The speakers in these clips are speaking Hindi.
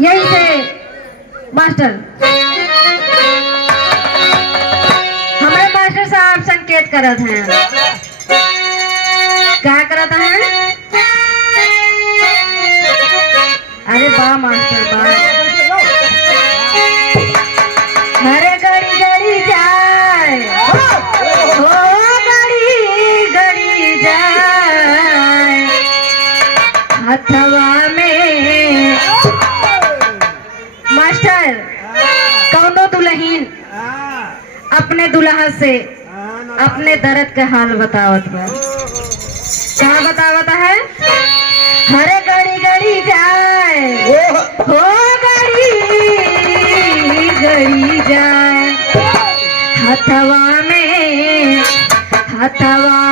यही से मास्टर हमारे मास्टर साहब संकेत करत हैं। क्या करत हैं? अरे वाह मास्टर वाह। हरे गड़ी गड़ी जाए हो गड़ी गड़ी जाए हथवा में। मास्टर कौनो दुल्हीन अपने दुल्हा से अपने दर्द का हाल बतावत बा। क्या बतावत है? हरे गड़ी गड़ी जाए हो गड़ी गड़ी जाए हथवा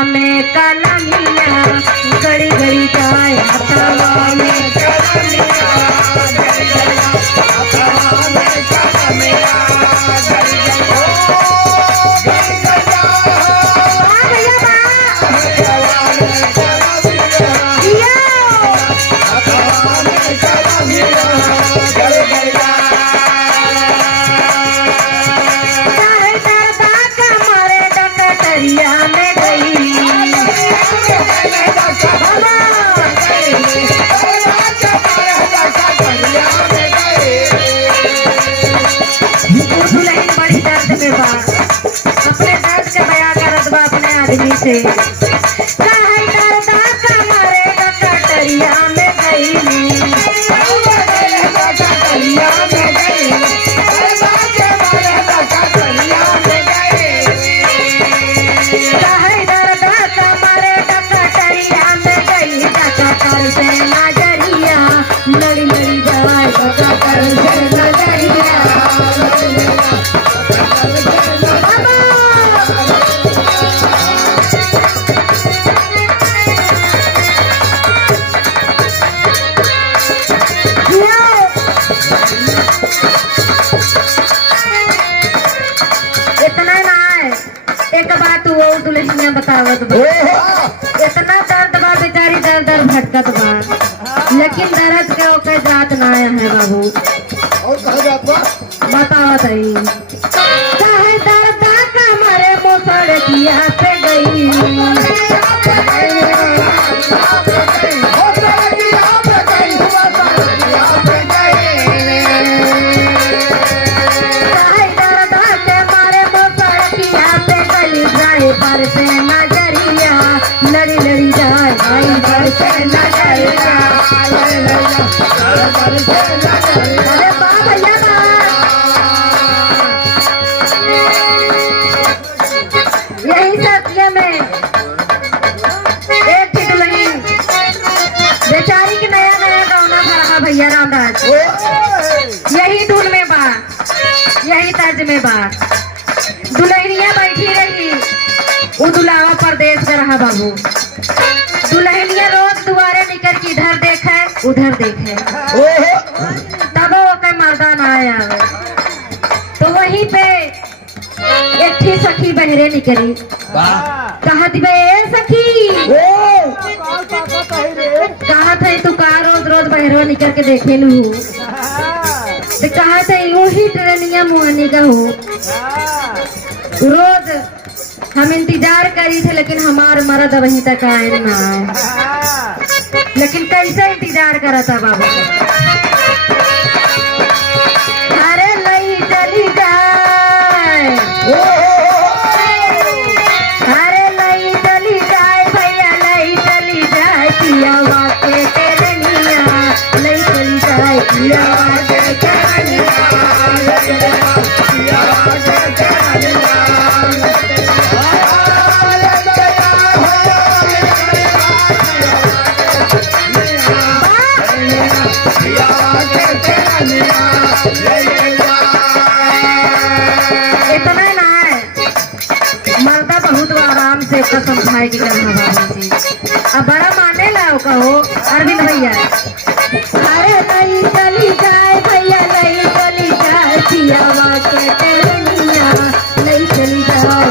में कलमिया गड़ी गड़ी जाए हथवा में कलमिया अपने दर्द के बयां करत बा अपने आदमी से। काहे दर्दा कमरे कटरिया में गईली काहे दर्दा कमरे कटरिया में गई कर से नजरिया लड़ी लड़ी जाए कर से नजरिया। एक बात वो दुल्हनिया बतावत बा। इतना दर्द बा बेचारी दर दर भटकत बा लेकिन दर्द के ओके जात ना है बाबू। और कहा जात बा? बतावत है काहे दर्द कमरे मोसड़ किया पे गई पर से नजरिया लड़ी लड़ी जाए भाई पर से नजरिया। अरे बा भैया यही सत्य में एक दुल्हन बेचारी की नया नया गौना भरा भैया रामदास यही धुन में बा यही तर्ज में बा। दुल्हनिया बैठी रही वो दुल्हा परदेश का रहा बाबू। दुल्हनिया रोज दुआरे निकल के इधर देखे उधर देखे तब वो के मर्दा ना आया। तो वहीं पे एक थी सखी बहरे निकली कहत बे सखी कहा थे तू का रोज रोज बहरवा निकल के देखे लू तो कहा थे वही ट्रेनिया मुहानी का हो। रोज हम इंतजार करी थे लेकिन हमार मर्द वहीं तक आए ना। लेकिन कैसे इंतजार करा था बाबू? अरे लई चली जाए अरे लई चली जाए भैया लई चली जाए पिया वाके तेरनिया लई चली जाए पिया वाके तेरनिया। इतना ना है मर्दा बहुत आराम से कसम खाए की अब बड़ा माने ला कहो अरविंद भैया। अरे लई चली जाए भैया लई चली जाए पिया वाके तेरनिया लई चली जाए।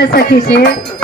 अपने सखी से